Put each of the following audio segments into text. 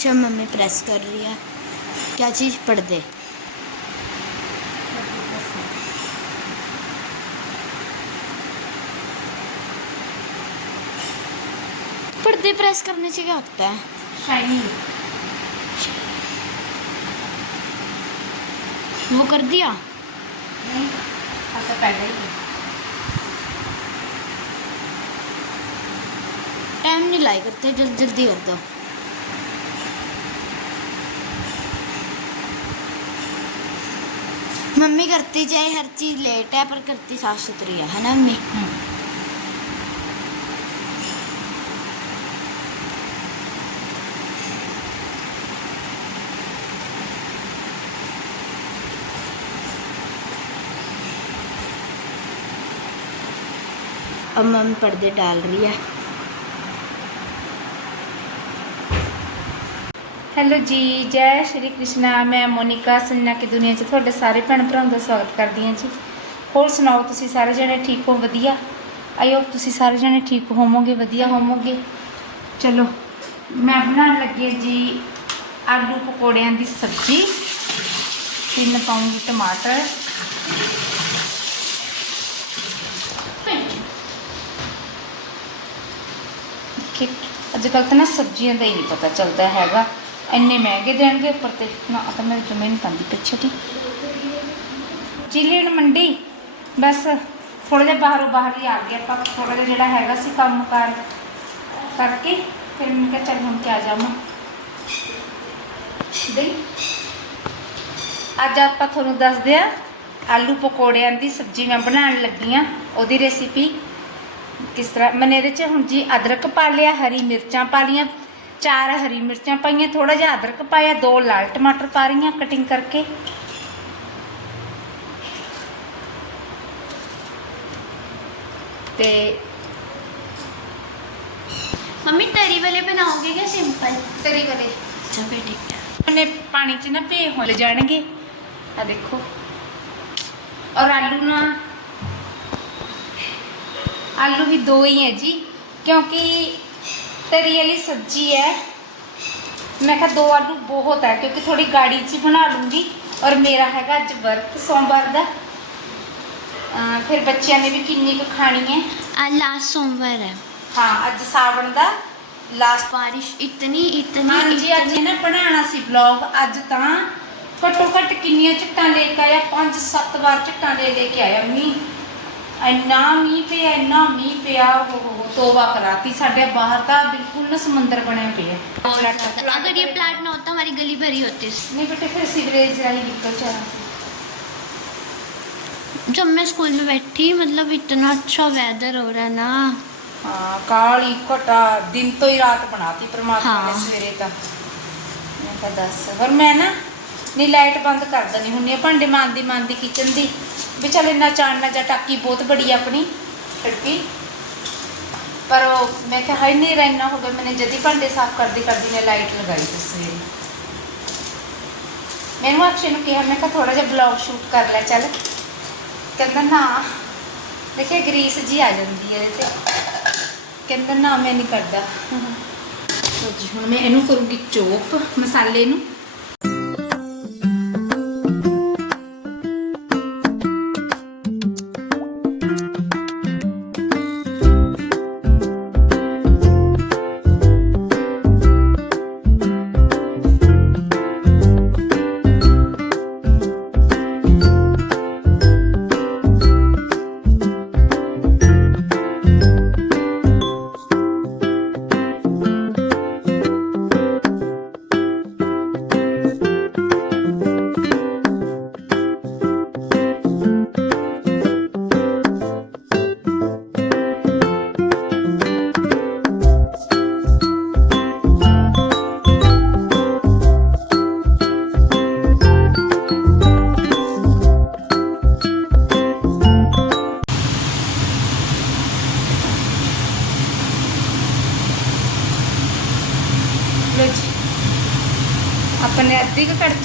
अच्छा mummy press कर रही है। क्या चीज़? पर्दे पर्दे प्रेस करने से क्या होता है? शाइनिंग वो कर दिया? नहीं टाइम नहीं लाई करते जल्दी जल्दी कर दो। मम्मी करती चाहे हर चीज़ लेट है पर करती साफ़ सुथरी है है ना मम्मी? अब मम्मी पर्दे डाल रही है। ਹੈਲੋ ਜੀ, ਜੈ ਸ਼੍ਰੀ ਕ੍ਰਿਸ਼ਨਾ, ਮੈਂ ਮੋਨਿਕਾ ਸੰਨਾ ਕੀ ਦੁਨੀਆ 'ਚ ਤੁਹਾਡੇ ਸਾਰੇ ਭੈਣ ਭਰਾਵਾਂ ਦਾ ਸਵਾਗਤ ਕਰਦੀ ਹਾਂ ਜੀ। ਹੋਰ ਸੁਣਾਓ, ਤੁਸੀਂ ਸਾਰੇ ਜਣੇ ਠੀਕ ਹੋ? ਵਧੀਆ? ਆਈ ਹੋਪ ਤੁਸੀਂ ਸਾਰੇ ਜਣੇ ਠੀਕ ਹੋਵੋਗੇ, ਵਧੀਆ ਹੋਵੋਗੇ। ਚਲੋ, ਮੈਂ ਬਣਾਉਣ ਲੱਗੀ ਹਾਂ ਜੀ ਆਲੂ ਪਕੌੜਿਆਂ ਦੀ ਸਬਜ਼ੀ। ਤਿੰਨ ਪਾਉਂਗੀ ਟਮਾਟਰ। ਅੱਜ ਕੱਲ੍ਹ ਤਾਂ ਨਾ ਸਬਜ਼ੀਆਂ ਦਾ ਹੀ ਨਹੀਂ ਪਤਾ ਚੱਲਦਾ ਹੈਗਾ। ਇੰਨੇ ਮਹਿੰਗੇ ਦੇਣਗੇ ਉੱਪਰ ਤੇ ਨਾ ਤਾਂ ਮੈਂ ਜਮੇ ਨਹੀਂ ਪਾਉਂਦੀ ਪਿੱਛੇ ਦੀ। ਜ਼ਿਲ੍ਹੇ ਮੰਡੀ, ਬਸ ਥੋੜਾ ਜਿਹਾ ਬਾਹਰੋਂ ਬਾਹਰ ਹੀ ਆ ਗਿਆ ਆਪਾਂ ਥੋੜਾ ਜਿਹਾ ਜਿਹੜਾ ਹੈਗਾ ਸੀ ਕੰਮ ਕਾਰ ਕਰਕੇ ਫਿਰ ਮੈਂ ਕਿਹਾ ਚੱਲ ਹੁਣ ਕਿਆ ਜਾਵਾਂ। ਦੇ ਅੱਜ ਆਪਾਂ ਤੁਹਾਨੂੰ ਦੱਸਦੇ ਆ ਆਲੂ ਪਕੌੜਿਆਂ ਦੀ ਸਬਜ਼ੀ ਮੈਂ ਬਣਾਉਣ ਲੱਗੀ ਆ ਉਹਦੀ ਰੈਸਿਪੀ ਕਿਸ ਤਰ੍ਹਾਂ, ਮੈਨੇ ਇਹਦੇ ਚ ਹੁਣ ਜੀ ਅਦਰਕ ਪਾ ਲਿਆ, ਹਰੀ ਮਿਰਚਾਂ ਪਾ ਲੀਆਂ ਚਾਰ ਹਰੀ ਮਿਰਚਾਂ ਪਾਈਆਂ ਥੋੜਾ ਜਿਹਾ ਅਦਰਕ ਪਾਇਆ ਦੋ ਲਾਲ ਟਮਾਟਰ ਪਾ ਰਹੀਆਂ ਕਟਿੰਗ ਕਰਕੇ ਤੇ मम्मी तरी वाले बनाओगे क्या सिंपल ਤਰੀ ਵਾਲੇ अच्छा फिर ठीक है ਉਹਨੇ ਪਾਣੀ 'ਚ ਨਾ ਭੇ ਹੋ ਜਾਣਗੇ ਆ ਦੇਖੋ ਔਰ ਆਲੂ ਨਾ ਆਲੂ ਵੀ ਦੋ ਹੀ ਹੈ ਜੀ ਕਿਉਂਕਿ ਤਰੀ ਵਾਲੀ ਸਬਜ਼ੀ ਹੈ। ਮੈਂ ਕਿਹਾ ਦੋ ਆਲੂ ਬਹੁਤ ਹੈ ਕਿਉਂਕਿ ਥੋੜੀ ਗਾੜੀ ਜੀ ਬਣਾ ਲੂੰਗੀ। ਔਰ ਮੇਰਾ ਹੈਗਾ ਅੱਜ ਵਰਤ ਸੋਮਵਾਰ ਦਾ। ਫਿਰ ਬੱਚਿਆਂ ਨੇ ਵੀ ਕਿੰਨੀ ਕੁ ਖਾਣੀ ਹੈ? ਆ ਲਾਸਟ ਸੋਮਵਾਰ ਹੈ। ਹਾਂ ਅੱਜ ਸਾਵਣ ਦਾ ਲਾਸਟ ਬਾਰਿਸ਼ ਇਤਨੀ ਇਤਨੀ ਹਾਂਜੀ ਅੱਜ ਨਾ ਬਣਾਉਣਾ ਸੀ ਵਲੌਗ ਅੱਜ ਤਾਂ ਘੱਟੋ ਘੱਟ ਕਿੰਨੀਆਂ ਝਟਾਂ ਲੈ ਕੇ ਆਇਆ? 5-7 ਵਾਰ ਝਟਾਂ ਲੈ ਲੈ ਕੇ ਆਇਆ ਮੀ ਇੰਨਾ ਮੀਂਹ ਪਿਆ ਇੰਨਾ ਮੀਂਹ ਪਿਆ ਹੋ ਹੋ ਹੋ, ਤੋਬਾ ਕਰਾਤੀ ਸਾਡੇ ਬਾਹਰ ਤਾਂ ਬਿਲਕੁਲ ਨਾ ਸਮੁੰਦਰ ਬਣਿਆ ਪਿਆ बहुत ज्यादा। अगर ये प्लांट ना होता हमारी गली भरी होती ਨਹੀਂ ਬੇਟੇ ਫਿਰ ਸੀਵਰੇਜ ਰਾਹੀਂ ਨਿਕਲ ਜਾਣਾ ਸੀ जब मैं स्कूल में बैठी मतलब इतना अच्छा वेदर हो रहा है ना ਹਾਂ ਕਾਲੀ ਘਟਾ ਦਿਨ ਤੋਂ ਹੀ ਰਾਤ ਬਣਾਤੀ ਪ੍ਰਮਾਤਮਾ ਨੇ ਹਾਂ। ਸਵੇਰੇ ਤਾਂ ਮੈਂ ਕਿਹਾ ਦੱਸ ਪਰ ਮੈਂ ਨਾ ਨੀ ਲਾਈਟ ਬੰਦ ਕਰ ਦਨੀ ਹੁੰਨੀ ਆ ਭਾਂਡੇ ਮਾਂਦੀ ਮਾਂਦੀ ਕਿਚਨ ਦੀ ਵੀ ਚੱਲ ਇੰਨਾ ਚਾਣ ਨਾ ਜਾ ਟਾਕੀ ਬਹੁਤ ਬੜੀ ਆ ਆਪਣੀ ਟੱਕੀ ਪਰ ਉਹ ਮੈਂ ਕਿਹਾ ਹਾਈ ਨਹੀਂ ਰਹਿਣਾ ਹੋ ਗਿਆ, ਮੈਨੇ ਜਦੀ ਭਾਂਡੇ ਸਾਫ਼ ਕਰਦੀ ਕਰਦੀ ਨੇ ਲਾਈਟ ਲਗਾਈ ਤੇ ਸਵੇਰੇ। ਮੈਨੂੰ ਅਕਸ਼ੇ ਨੂੰ ਕਿਹਾ, ਮੈਂ ਕਿਹਾ ਥੋੜਾ ਜਿਹਾ ਬਲੌਗ ਸ਼ੂਟ ਕਰ ਲੈ, ਚੱਲ। ਕਹਿੰਦਾ, ਨਾ, ਦੇਖਿਆ, ਗਰੀਸ ਜੀ ਆ ਜਾਂਦੀ ਹੈ ਤੇ। ਕਹਿੰਦਾ, ਨਾ, ਮੈਂ ਨਹੀਂ ਕਰਦਾ। ਜੀ, ਹੁਣ ਮੈਂ ਇਹਨੂੰ ਕਰੂੰਗੀ ਚੋਪ ਮਸਾਲੇ ਨੂੰ।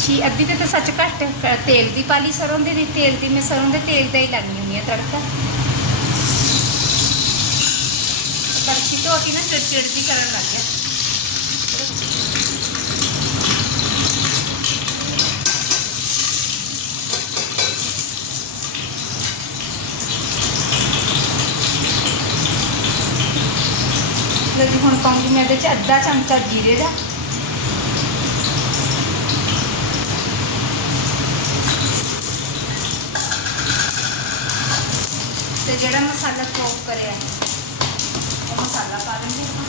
ਅੱਛੀ ਅੱਧੀ ਤੇ ਤਾਂ ਸੱਚ ਘੱਟ ਤੇਲ ਦੀ ਪਾਲੀ ਸਰੋਂ ਦੇ ਦੀ ਤੇਲ ਦੀ ਮੈਂ ਸਰੋਂ ਦੇ ਤੇਲ ਦਾ ਹੀ ਲਾਉਂਦੀ ਹੁੰਦੀ ਆ ਤੜਕਾ। ਤੜਕੀ ਤੋਂ ਅਕੀ ਨਾ ਚਿੜਚਿੜ ਦੀ ਕਰਨ ਲੱਗ ਜੀ, ਹੁਣ ਪਾਉਂਗੀ ਮੈਂ ਇਹਦੇ ਚ ਅੱਧਾ ਚਮਚਾ ਜੀਰੇ ਦਾ। ਜਿਹੜਾ ਮਸਾਲਾ ਚੋਪ ਕਰਿਆ ਉਹ ਮਸਾਲਾ ਪਾ ਦਿੰਦੇ ਹਾਂ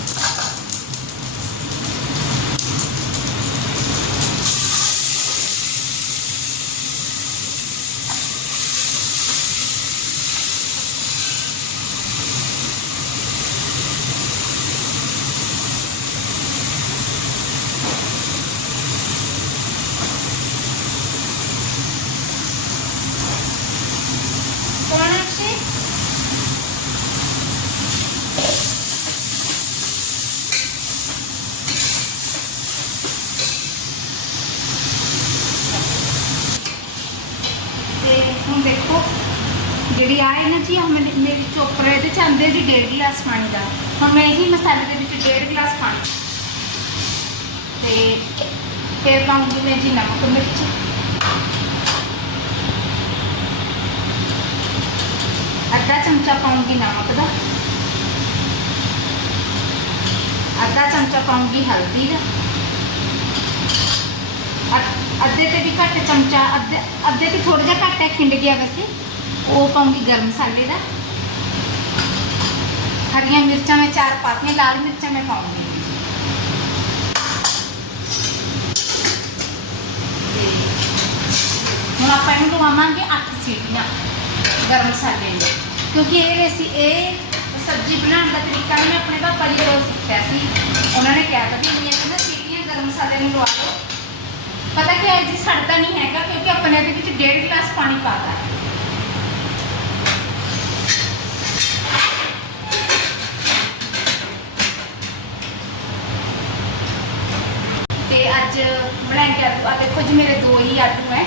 ਕੌਣ ਹੈ ਅਕਸ਼ੇ ਤੇ ਹੁਣ ਦੇਖੋ, ਜਿਹੜੀ ਆ ਹੈ ਨਾ ਜੀ ਆਹ ਮੇਰੀ ਮੇਰੀ ਚੋਪਰ ਇਹਦੇ ਚ ਆਂਦੇ ਜੀ ਡੇਢ ਗਲਾਸ ਪਾਣੀ ਦਾ। ਹੁਣ ਮੈਂ ਇਹੀ ਮਸਾਲੇ ਦੇ ਵਿੱਚ ਡੇਢ ਗਲਾਸ ਪਾਣੀ ਤੇ ਫਿਰ ਪਾਉਂਗੀ ਮੈਂ ਜੀ ਨਮਕ ਮਿਰਚ। ਅੱਧਾ ਚਮਚਾ ਪਾਉਂਗੀ ਨਮਕ ਦਾ। ਅੱਧਾ ਚਮਚਾ ਪਾਉਂਗੀ ਹਲਦੀ ਦਾ। ਅੱਧ- ਅੱਧੇ ਤੇ ਵੀ ਘੱਟ ਚਮਚਾ, ਅੱਧੇ ਅੱਧੇ ਤੇ ਥੋੜਾ ਜਿਹਾ ਘੱਟ ਹੈ, ਖਿੰਡ ਗਿਆ ਵੈਸੇ। ਉਹ ਪਾਉਂਗੀ ਗਰਮ ਮਸਾਲੇ ਦਾ। ਹਰੀਆਂ ਮਿਰਚਾਂ ਮੈਂ ਚਾਰ ਪਾਤੀਆਂ, ਲਾਲ ਮਿਰਚਾਂ ਮੈਂ ਪਾਉਂਗੀ। ਤੇ ਹੁਣ ਆਪਾਂ ਇਹਨੂੰ ਲਵਾਵਾਂਗੇ 8 ਸੀਟੀਆਂ ਗਰਮ ਮਸਾਲੇ ਨੂੰ। ਕਿਉਂਕਿ ਇਹ ਰੈਸੀ, ਇਹ ਸਬਜ਼ੀ ਬਣਾਉਣ ਦਾ ਤਰੀਕਾ ਵੀ ਮੈਂ ਆਪਣੇ ਪਾਪਾ ਜੀ ਕੋਲੋਂ ਸਿੱਖਿਆ ਸੀ। ਉਹਨਾਂ ਨੇ ਕਿਹਾ ਤਾਂ ਵੀ ਇੰਨੀਆਂ ਕੁ ਸੀਟੀਆਂ ਗਰਮ ਮਸਾਲੇ ਨੂੰ ਲਵਾ ਪਤਾ ਕਿ ਇਹ ਸੜਦਾ ਨਹੀਂ ਹੈਗਾ ਕਿਉਂਕਿ ਆਪਾਂ ਨੇ ਇਹਦੇ ਵਿੱਚ ਡੇਢ ਗਲਾਸ ਪਾਣੀ ਪਾਤਾ ਤੇ ਅੱਜ ਬਲੈਂਕ ਆਲੂ ਆ ਦੇਖੋ ਜੀ, ਮੇਰੇ ਦੋ ਹੀ ਆਲੂ ਹੈ।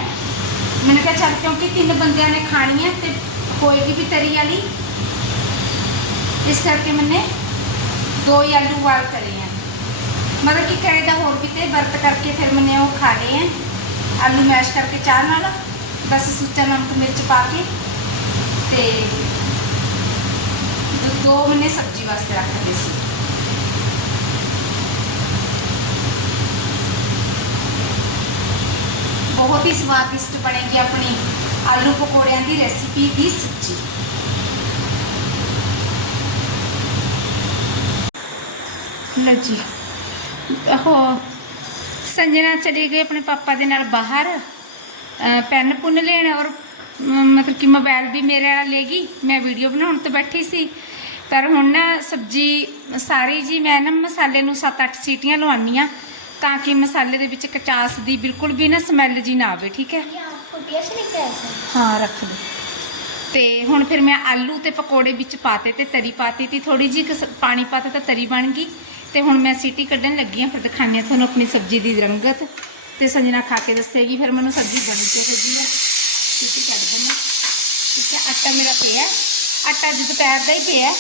ਮੈਨੂੰ ਕਿਹਾ ਚੱਲ ਕਿਉਂਕਿ ਤਿੰਨ ਬੰਦਿਆਂ ਨੇ ਖਾਣੀ ਹੈ ਤੇ ਹੋਏਗੀ ਵੀ ਤਰੀ ਵਾਲੀ। ਇਸ ਕਰਕੇ ਮੈਨੇ ਦੋ ਹੀ ਆਲੂ ਵਾਲ ਕਰੇ। ਮਤਲਬ ਕਿ ਕਈ ਦਾ ਹੋਰ ਵੀ ਤੇ ਵਰਤ ਕਰਕੇ ਫਿਰ ਮੈਨੇ ਉਹ ਖਾ ਲਏ ਆ। ਆਲੂ ਮੈਸ਼ ਕਰਕੇ ਚਾਹ ਨਾਲ, ਬਸ ਸੁੱਚਾ ਨਮਕ ਮਿਰਚ ਪਾ ਕੇ ਤੇ ਦੋ ਮੈਨੇ ਸਬਜ਼ੀ ਵਾਸਤੇ ਰੱਖ ਦਿੱਤੇ ਸੀ। ਬਹੁਤ ਹੀ ਸਵਾਦਿਸ਼ਟ ਬਣੇਗੀ ਆਪਣੀ ਆਲੂ ਪਕੌੜਿਆਂ ਦੀ ਰੈਸਿਪੀ ਦੀ ਸੱਚੀ। ਲੋ ਉਹ ਸੰਜਨਾ ਚਲੀ ਗਈ ਆਪਣੇ ਪਾਪਾ ਦੇ ਨਾਲ ਬਾਹਰ ਪੈਨ ਪੁੰਨ ਲੈਣ ਔਰ ਮਤਲਬ ਕਿ ਮੋਬਾਈਲ ਵੀ ਮੇਰੇ ਨਾਲ ਲੈ ਗਈ। ਮੈਂ ਵੀਡੀਓ ਬਣਾਉਣ ਤੋਂ ਬੈਠੀ ਸੀ। ਪਰ ਹੁਣ ਨਾ ਸਬਜੀ ਸਾਰੀ ਜੀ ਮੈਂ ਨਾ ਮਸਾਲੇ ਨੂੰ 7-8 ਸੀਟੀਆਂ ਲਵਾਉਣੀ ਆ ਤਾਂ ਕਿ ਮਸਾਲੇ ਦੇ ਵਿੱਚ ਕਚਾਸ ਦੀ ਬਿਲਕੁਲ ਵੀ ਨਾ ਸਮੈਲ ਜੀ ਨਾ ਆਵੇ, ਠੀਕ ਹੈ? ਹਾਂ, ਰੱਖ ਲਓ। ਤੇ ਹੁਣ ਫਿਰ ਮੈਂ ਆਲੂ ਤੇ ਪਕੌੜੇ ਵਿੱਚ ਪਾਤੇ ਤੇ ਤਰੀ ਪਾਤੀ ਤੀ। ਥੋੜੀ ਜੀ ਪਾਣੀ ਪਾਤਾ ਤਾਂ ਤਰੀ ਬਣ ਗਈ। ਤੇ ਹੁਣ ਮੈਂ ਸੀਟੀ ਕੱਢਣ ਲੱਗੀ ਹਾਂ, ਫਿਰ ਦਿਖਾਉਂਦੀ ਹਾਂ ਤੁਹਾਨੂੰ ਆਪਣੀ ਸਬਜ਼ੀ ਦੀ ਰੰਗਤ। ਤੇ ਸੰਜਨਾ ਖਾ ਕੇ ਦੱਸੇਗੀ, ਫਿਰ ਮੈਨੂੰ ਸਬਜ਼ੀ ਬਣੀ ਕੇ ਹੈਗੀ ਹੈ ਸੀਟੀ ਕੱਢ ਦੇਣਾ ਠੀਕ ਹੈ, ਆਟਾ ਮੇਰਾ ਪਿਆ ਆਟਾ ਅੱਜ ਦੁਪਹਿਰ ਦਾ ਹੀ ਪਿਆ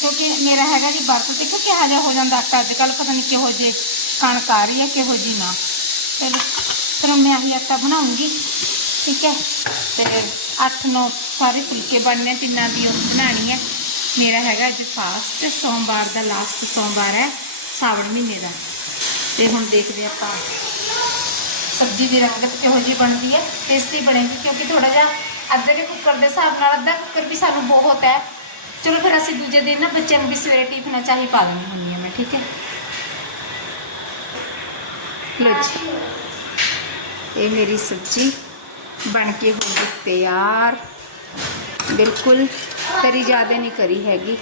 ਕਿਉਂਕਿ ਮੇਰਾ ਹੈਗਾ ਜੀ ਵਰਤ ਦੇਖੋ ਕਿਹਾ ਜਿਹਾ ਹੋ ਜਾਂਦਾ ਆਟਾ। ਅੱਜ ਕੱਲ੍ਹ ਪਤਾ ਨਹੀਂ ਕਿਹੋ ਜੇ ਕਣਕ ਆ ਰਹੀ ਹੈ, ਕਿਹੋ ਜੀ ਨਾ। ਚਲੋ ਫਿਰ ਮੈਂ ਆਹੀ ਆਟਾ ਬਣਾਉਂਗੀ। ਠੀਕ ਹੈ, ਤੇ 8-9 ਸਾਰੇ ਫੁਲਕੇ ਬਣਨੇ ਤਿੰਨਾਂ ਦੀ ਉਹ ਬਣਾਉਣੀ ਹੈ। ਮੇਰਾ ਹੈਗਾ ਅੱਜ ਫਾਸਟ ਸੋਮਵਾਰ ਦਾ ਲਾਸਟ ਸੋਮਵਾਰ ਹੈ। ਸਾਵਣ ਮਹੀਨੇ ਦਾ। ਤੇ ਹੁਣ ਦੇਖਦੇ ਹਾਂ ਆਪਾਂ ਸਬਜ਼ੀ ਦੀ ਰੰਗਤ ਕਿਹੋ ਜਿਹੀ ਬਣਦੀ ਹੈ ਟੇਸਟੀ ਬਣੇਗੀ, ਕਿਉਂਕਿ ਥੋੜਾ ਜਿਹਾ ਅੱਧੇ ਦੇ ਕੁੱਕਰ ਦੇ ਹਿਸਾਬ ਨਾਲ ਅੱਧਾ ਕੁੱਕਰ ਵੀ ਸਾਨੂੰ ਬਹੁਤ ਹੈ। ਚਲੋ ਫਿਰ ਅਸੀਂ ਦੂਜੇ ਦਿਨ ਨਾ ਬੱਚਿਆਂ ਨੂੰ ਵੀ ਸਵੇਰੇ ਟਿਫਨਾਂ ਚਾਹੀ ਪਾ ਦਿੰਦੀ ਹੁੰਦੀ ਹਾਂ ਮੈਂ, ਠੀਕ ਹੈ? ਲੋ ਜੀ, ਇਹ ਮੇਰੀ ਸਬਜ਼ੀ ਬਣ ਕੇ ਹੋ ਗਈ ਤਿਆਰ। ਬਿਲਕੁਲ ਤਰੀ ਜ਼ਿਆਦਾ ਨਹੀਂ ਕਰੀ ਹੈਗੀ।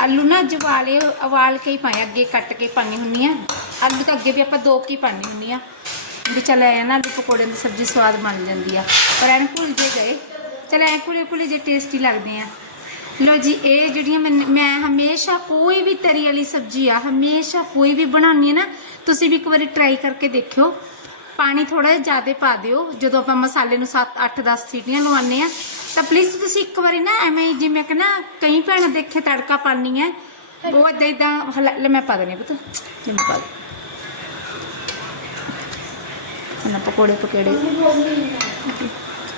ਆਲੂ ਨਾ ਅੱਜ ਵਾਲੇ, ਉਬਾਲ ਕੇ ਹੀ ਪਾਏ, ਅੱਗੇ ਕੱਟ ਕੇ ਪਾਣੀ ਹੁੰਨੀ ਆ ਆਲੂ ਤਾਂ ਅੱਗੇ ਵੀ ਆਪਾਂ ਦੋ ਕੀ ਪਾਣੀ ਹੁੰਨੀ ਆ ਵੀ ਚੱਲ ਐ ਨਾ ਆਲੂ ਪਕੌੜੇ ਦੀ ਸਬਜ਼ੀ ਸਵਾਦ ਬਣ ਜਾਂਦੀ ਆ। ਪਰ ਐਨ ਭੁੱਲ ਜੇ ਗਏ। ਚਲ ਐ ਕੁਲੇ ਕੁਲੇ ਜੇ ਟੇਸਟੀ ਲੱਗਦੇ ਆ। ਲੋ ਜੀ, ਇਹ ਜਿਹੜੀਆਂ ਮੈਂ ਮੈਂ ਹਮੇਸ਼ਾ ਕੋਈ ਵੀ ਤਰੀ ਵਾਲੀ ਸਬਜ਼ੀ ਆ, ਹਮੇਸ਼ਾ ਕੋਈ ਵੀ ਬਣਾਉਣੀ ਹੈ ਨਾ, ਤੁਸੀਂ ਵੀ ਇੱਕ ਵਾਰੀ ਟਰਾਈ ਕਰਕੇ ਦੇਖਿਓ। ਪਾਣੀ ਥੋੜਾ ਜਿਹਾ ਜ਼ਿਆਦਾ ਪਾ ਦਿਓ। ਜਦੋਂ ਆਪਾਂ ਮਸਾਲੇ ਨੂੰ 7 8 10 ਸੀਟੀਆਂ ਲਵਾਉਂਦੇ ਆ ਤਾਂ ਪਲੀਜ਼ ਤੁਸੀਂ ਇੱਕ ਵਾਰੀ ਨਾ ਐਵੇਂ ਜਿਵੇਂ ਕਿ ਨਾ ਕਈ ਭੈਣਾਂ ਦੇਖੇ ਤੜਕਾ ਪਾਣੀ ਹੈ ਉਹ ਇਦਾਂ ਇਦਾਂ ਹਲਾ ਮੈਂ ਪਾ ਦਨੀ ਪੁੱਤ, ਜਿਵੇਂ ਪਾ ਦੇ। ਨਾ ਪਕੌੜੇ ਪਕੜੇ।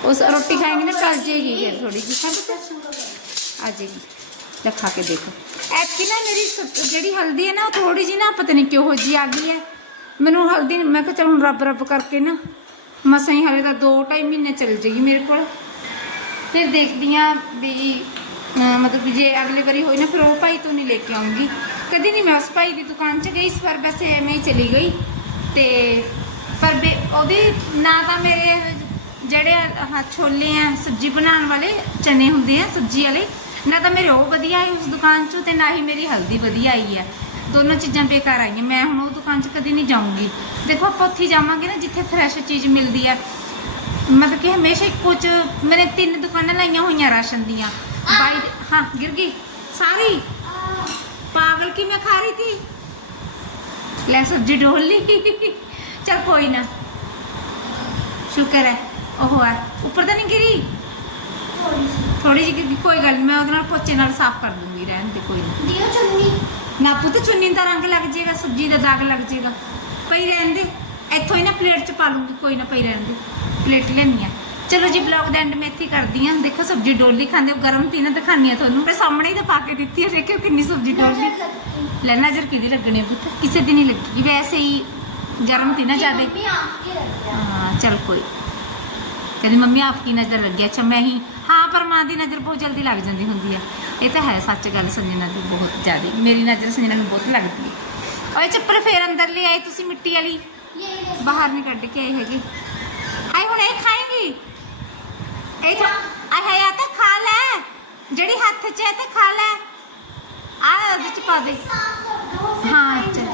ਉਸ ਰੋਟੀ ਖਾਏਗੀ ਨਾ ਕਰ ਜੇਗੀ ਫਿਰ ਥੋੜੀ ਜੀ ਹਾਂ ਆ ਜੇਗੀ ਲੈ ਖਾ ਕੇ ਦੇਖੋ। ਐਤਕੀ ਨਾ ਮੇਰੀ ਜਿਹੜੀ ਹਲਦੀ ਹੈ ਨਾ, ਉਹ ਥੋੜੀ ਜੀ ਨਾ ਪਤਾ ਨਹੀਂ ਕਿਉਂ ਹੋ ਜੀ ਆ ਗਈ ਹੈ ਮੈਨੂੰ ਹਲਦੀ, ਮੈਂ ਕਿਹਾ ਚਲ ਹੁਣ ਰੱਬ ਰੱਬ ਕਰਕੇ ਨਾ, ਮਸਾਂ ਹੀ ਹਲੇ ਤਾਂ 2 2.5 ਮਹੀਨੇ ਚੱਲ ਜੇਗੀ ਮੇਰੇ ਕੋਲ। ਫਿਰ ਦੇਖਦੀ ਹਾਂ ਵੀ ਮਤਲਬ ਵੀ ਜੇ ਅਗਲੀ ਵਾਰੀ ਹੋਈ ਨਾ, ਫਿਰ ਉਹ ਭਾਈ ਤੋਂ ਨਹੀਂ ਲੈ ਕੇ ਆਉਂਗੀ। ਕਦੀ ਨਹੀਂ ਮੈਂ ਉਸ ਭਾਈ ਦੀ ਦੁਕਾਨ 'ਚ ਗਈ, ਇਸ ਵਾਰ ਵੈਸੇ ਐਵੇਂ ਹੀ ਚਲੀ ਗਈ। ਤੇ ਪਰ ਬੇ- ਉਹਦੀ ਨਾ ਤਾਂ ਮੇਰੇ ਜਿਹੜੇ ਛੋਲੇ ਆ, ਸਬਜ਼ੀ ਬਣਾਉਣ ਵਾਲੇ ਚਨੇ ਹੁੰਦੇ ਆ, ਸਬਜ਼ੀ ਵਾਲੇ, ਨਾ ਤਾਂ ਮੇਰੇ ਉਹ ਵਧੀਆ ਆਈ ਉਸ ਦੁਕਾਨ 'ਚੋਂ ਤੇ ਨਾ ਹੀ ਮੇਰੀ ਹਲਦੀ ਵਧੀਆ ਆਈ ਹੈ ਦੋਨੋਂ ਚੀਜ਼ਾਂ ਬੇਕਾਰ ਆਈਆਂ। ਮੈਂ ਹੁਣ ਉਹ ਦੁਕਾਨ 'ਚ ਕਦੀ ਨਹੀਂ ਜਾਊਂਗੀ। ਦੇਖੋ, ਆਪਾਂ ਉੱਥੇ ਹੀ ਜਾਵਾਂਗੇ ਨਾ, ਜਿੱਥੇ ਫਰੈਸ਼ ਚੀਜ਼ ਮਿਲਦੀ ਆ। ਮਤਲਬ ਕਿ ਹਮੇਸ਼ਾ ਇੱਕੋ ਚ ਮੈंने ਤਿੰਨ ਦੁਕਾਨਾਂ ਲਾਈਆਂ ਹੋਈਆਂ ਰਾਸ਼ਨ ਦੀਆਂ। ਬਾਈ ਹਾਂ ਗਿਰ ਗਈ। ਸਾਰੀ। ਪਾਗਲ ਕੀ ਮੈਂ ਖਾ ਰਹੀ ਥੀ ਲੈ ਸਬਜ਼ੀ ਢੋਲ ਲਈ। ਚਲ ਕੋਈ ਨਾ। ਸ਼ੁਕਰ ਹੈ ਉਹ ਆ ਉੱਪਰ ਤਾਂ ਨਹੀਂ ਗਿਰੀ? ਥੋੜੀ ਜਿਹੀ ਕੋਈ ਗੱਲ ਨੀ, ਮੈਂ ਉਹਦੇ ਨਾਲ ਪੋਚੇ ਨਾਲ ਸਾਫ਼ ਕਰ ਦੂੰਗੀ ਰਹਿਣ ਦੇ ਕੋਈ ਨਾ। ਦਿਓ ਚੁੰਨੀ। ਨਾ ਪੁੱਤ ਚੁੰਨੀ ਦਾ ਰੰਗ ਲੱਗ ਜਾਏਗਾ ਸਬਜ਼ੀ ਦਾ ਦਾਗ ਲੱਗ ਜਾਏਗਾ ਪਈ ਰਹਿਣ ਦੇ। ਇੱਥੋਂ ਹੀ ਨਾ ਪਲੇਟ 'ਚ ਪਾ ਲੂੰਗੀ ਕੋਈ ਨਾ ਪਈ ਰਹਿਣ ਦੇ। ਪਲੇਟ ਲੈਣੀ ਆ। ਚਲੋ ਜੀ ਬਲੌਗ ਦਾ ਐਂਡ ਮੇਥੀ ਕਰਦੀ ਆ। ਦੇਖੋ ਸਬਜ਼ੀ ਡੋਲੀ ਖਾਂਦੇ ਹੋ ਗਰਮ ਤੀ ਨਾ ਦਿਖਾਨੀ ਆ ਤੁਹਾਨੂੰ। ਮੈਂ ਸਾਹਮਣੇ ਹੀ ਤਾਂ ਪਾ ਕੇ ਦਿੱਤੀ ਆ ਦੇਖਿਓ ਕਿੰਨੀ ਸਬਜ਼ੀ ਡੋਲੀ। ਲੈ ਨਜ਼ਰ ਕਿਹਦੀ ਲੱਗਣੀ ਆ ਪੁੱਤ? ਕਿਸੇ ਦੀ ਨਹੀਂ ਲੱਗੀ। ਵੈਸੇ ਹੀ ਗਰਮ ਤੀ ਨਾ ਜ਼ਿਆਦੇ। ਹਾਂ ਚਲ ਕੋਈ। ਕਹਿੰਦੀ ਮੰਮੀ ਆਪ ਕੀ ਨਜ਼ਰ ਲੱਗੀ? ਅੱਛਾ ਮੈਂ ਹੀ ਹਾਂ ਪਰ ਮਾਂ ਦੀ ਨਜ਼ਰ ਬਹੁਤ ਜਲਦੀ ਲੱਗ ਜਾਂਦੀ ਹੁੰਦੀ ਆ। ਇਹ ਤਾਂ ਹੈ ਸੱਚ ਗੱਲ ਸੰਜਨਾ ਦੀ ਬਹੁਤ ਜ਼ਿਆਦੀ। ਮੇਰੀ ਨਜ਼ਰ ਸੰਜਨਾ ਨੂੰ ਬਹੁਤ ਲੱਗਦੀ ਹੈ ਓਏ ਚੱਪਲ ਫੇਰ ਅੰਦਰ ਲੈ ਆਈ ਤੁਸੀਂ ਮਿੱਟੀ ਵਾਲੀ। ਬਾਹਰ ਨਹੀਂ ਕੱਢ ਕੇ ਆਈ ਹੈਗੀ। ਆਈ ਹੁਣ ਇਹ ਖਾਏਗੀ ਇਹ ਤਾਂ ਆਹ ਹੈ ਤਾਂ ਖਾ ਲੈ ਜਿਹੜੀ ਹੱਥ 'ਚ ਹੈ ਤੇ ਖਾ ਲੈ ਆ ਉਹਦੇ 'ਚ ਪਾ ਦੇ ਸਾਫ਼ ਕਰ ਦੋ ਹਾਂ ਚਲ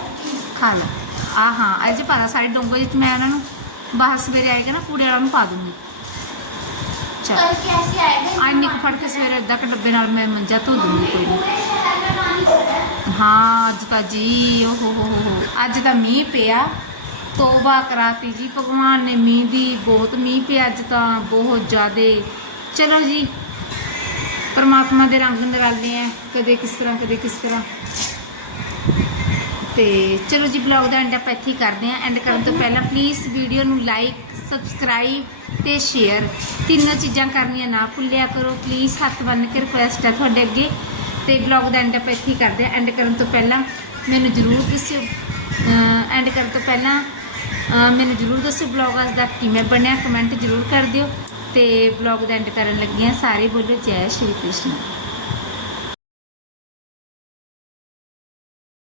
ਖਾ ਲੈ ਆ ਹਾਂ ਅੱਜ ਪਾਦਾ ਸਾਰੇ ਡੋਂਗੋ ਜਿੱਚ ਮੈਂ ਉਹਨਾਂ ਨੂੰ ਬਾਹਰ ਸਵੇਰੇ ਆਏਗਾ ਨਾ ਕੂੜੇ ਵਾਲਾ ਨੂੰ ਪਾ ਦੂੰਗੀ ਚਲ कल कैसे आएगा ਆ ਨਿੱਕ ਫੜ ਕੇ ਸਵੇਰੇ ਅੱਧਾ ਕੁ ਡੱਬੇ ਨਾਲ ਮੈਂ ਮੰਜਾ ਧੋ ਦੂੰਗੀ ਕੋਈ ਨਹੀਂ पूरे शहर में पानी हो रहा है ਹਾਂ ਅੱਜ ਤਾਂ ਜੀ ਓ ਹੋ ਹੋ ਹੋ ਹੋ ਅੱਜ ਤਾਂ ਮੀਂਹ ਪਿਆ ਤੋਬਾ ਕਰਾਤੀ ਜੀ। ਭਗਵਾਨ ਨੇ ਮੀਂਹ ਦੀ, ਬਹੁਤ ਮੀਂਹ ਪਿਆ ਅੱਜ ਤਾਂ, ਬਹੁਤ ਜ਼ਿਆਦੇ। ਚਲੋ ਜੀ, ਪਰਮਾਤਮਾ ਦੇ ਰੰਗ ਨਿਰਾਲੇ ਆ, ਕਦੇ ਕਿਸ ਤਰ੍ਹਾਂ, ਕਦੇ ਕਿਸ ਤਰ੍ਹਾਂ। ਤੇ ਚਲੋ ਜੀ ਬਲੌਗ ਦਾ ਐਂਡ ਆਪਾਂ ਇੱਥੇ ਕਰਦੇ ਹਾਂ। ਐਂਡ ਕਰਨ ਤੋਂ ਪਹਿਲਾਂ ਪਲੀਜ਼ ਵੀਡੀਓ ਨੂੰ ਲਾਈਕ ਸਬਸਕ੍ਰਾਈਬ ਤੇ ਸ਼ੇਅਰ ਤਿੰਨੋਂ ਚੀਜ਼ਾਂ ਕਰਨੀਆਂ ਨਾ ਭੁੱਲਿਆ ਕਰੋ। ਪਲੀਜ਼ ਹੱਥ ਬੰਨ ਕੇ ਰਿਕੁਐਸਟ ਹੈ ਤੁਹਾਡੇ ਅੱਗੇ। ਤੇ ਬਲੌਗ ਦਾ ਐਂਡ ਆਪਾਂ ਇੱਥੇ ਕਰਦੇ ਹਾਂ। ਐਂਡ ਕਰਨ ਤੋਂ ਪਹਿਲਾਂ ਮੈਨੂੰ ਜ਼ਰੂਰ ਦੱਸਿਓ। ਐਂਡ ਕਰਨ ਤੋਂ ਪਹਿਲਾਂ ਮੈਨੂੰ ਜ਼ਰੂਰ ਦੱਸੋ ਬਲੌਗ ਅੱਜ ਦਾ ਕਿਵੇਂ ਬਣਿਆ ਕਮੈਂਟ ਜ਼ਰੂਰ ਕਰ ਦਿਓ ਤੇ ਬਲੌਗ ਦਾ ਐਂਡ ਕਰਨ ਲੱਗੀ ਹਾਂ। ਸਾਰੇ ਬੋਲੋ, ਜੈ ਸ਼੍ਰੀ ਕ੍ਰਿਸ਼ਨ।